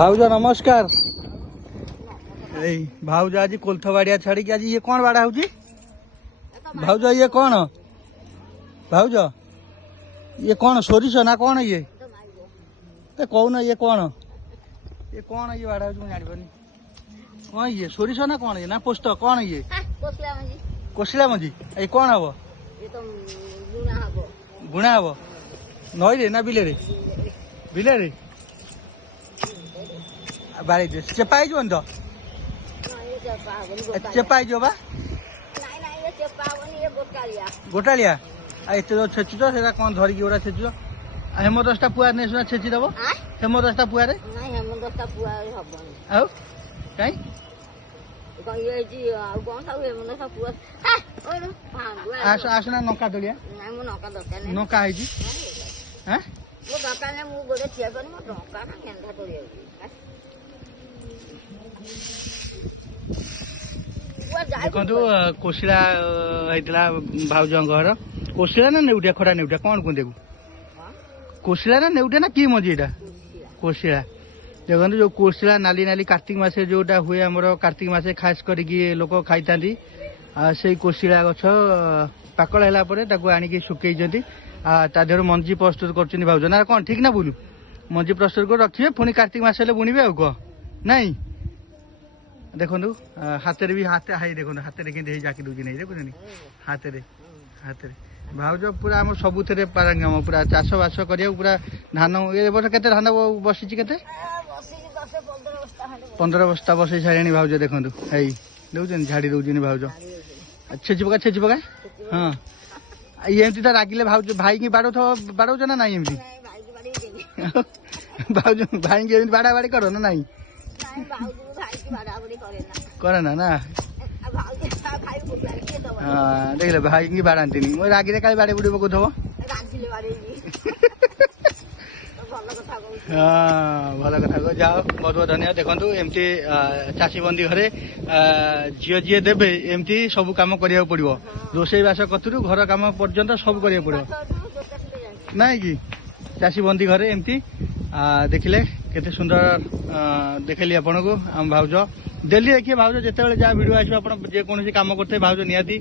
भाउज नमस्कार। भाउज आज कोल्थ बाड़िया छाड़ी आज ये कौन बाड़ा हूँ भाउज ये कौन भाउज ये कौन सोरिष ना कौन ये कौन ये कौन ये बाड़ा हूँ जानी कौन ये सोरिष ना कौन ये ना पोस्ट कौन ये कोसला मंजी ये कौन हम बुणा हम नई रे ना बिले रे बाड़ी चेपाई जो तो चेपाई जो बा गोटालिया एत छेचुच से कौन धरिकी गोटा छेचुच हेम 10टा पुआ नहीं सुना छेची दब हेम 10टा पुआ कहीं आसना नौका तलिया नौका है देखो कोशिला होता भाउज घर कोशिला ना नेउटिया खड़ा नेउटिया कौन कहते कोशिला ना नेउटिया ना कि मजी एटा कोशिला देखो जो कोशिला नाली नाली कार्तिक मासे जोटा हुए आमर कार्तिक मासे खास करके लोक खाई से कोशिला गछ पाकल है आनिक शुकई ता देहर मंजी प्रस्तुत कर भाउज ना कौन ठीक ना बोलू मंजी प्रस्तुत कर रखिए पुणी कार्तिक मास बुणवे आ कह नाई देखो हाथ भी हाथ हाई देखो हाथ में जाकी दूसरी नहीं देखुन हाथ हाथ भाउज पूरा आम सबुथ पारंगम पूरा चाष बास कर पूरा धान ए वर्ष के धान बसी के 15 बस्ता बसई सारे भाउज देखो दौन झाड़ी दौन भाउज छेची पका हाँ एमती तो रागिले भाउज भाई की बाड़ौच ना नाई एमती भाउज भाई की बाड़ा बाड़ी करो ना नाई करे ना हाँ देख भाई की बाड़ाती मैं रागिले का बाड़े बुड़ी पकाउथ हाँ भल कथा कह जाओ बहुत बहुत धन्यवाद देखो एमती चाषी बंदी घरे झील जी देवे एमती सब कम करा पड़ो रोसई बास कतरू घर कम पर्यंत सब करा पड़ो ना कि चाषी बंदी घरे एमती देखिले केते सुंदर देखली आपन को आम भाउज डेली देखिए भाउज जिते जहाँ भिड आस जेकोसी कम करते भाउज निहाती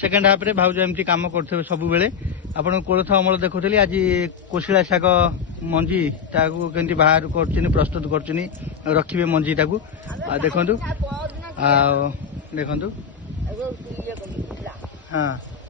सेकेंड हाफ रे भाउज एमती कम करते सब बेले आपन कोलथ अमल देखुली आज कोशिला शाग मंजी ताकू केमती बाहर कर प्रस्तुत कर रखिए मंजी ताकू देखु देखु हाँ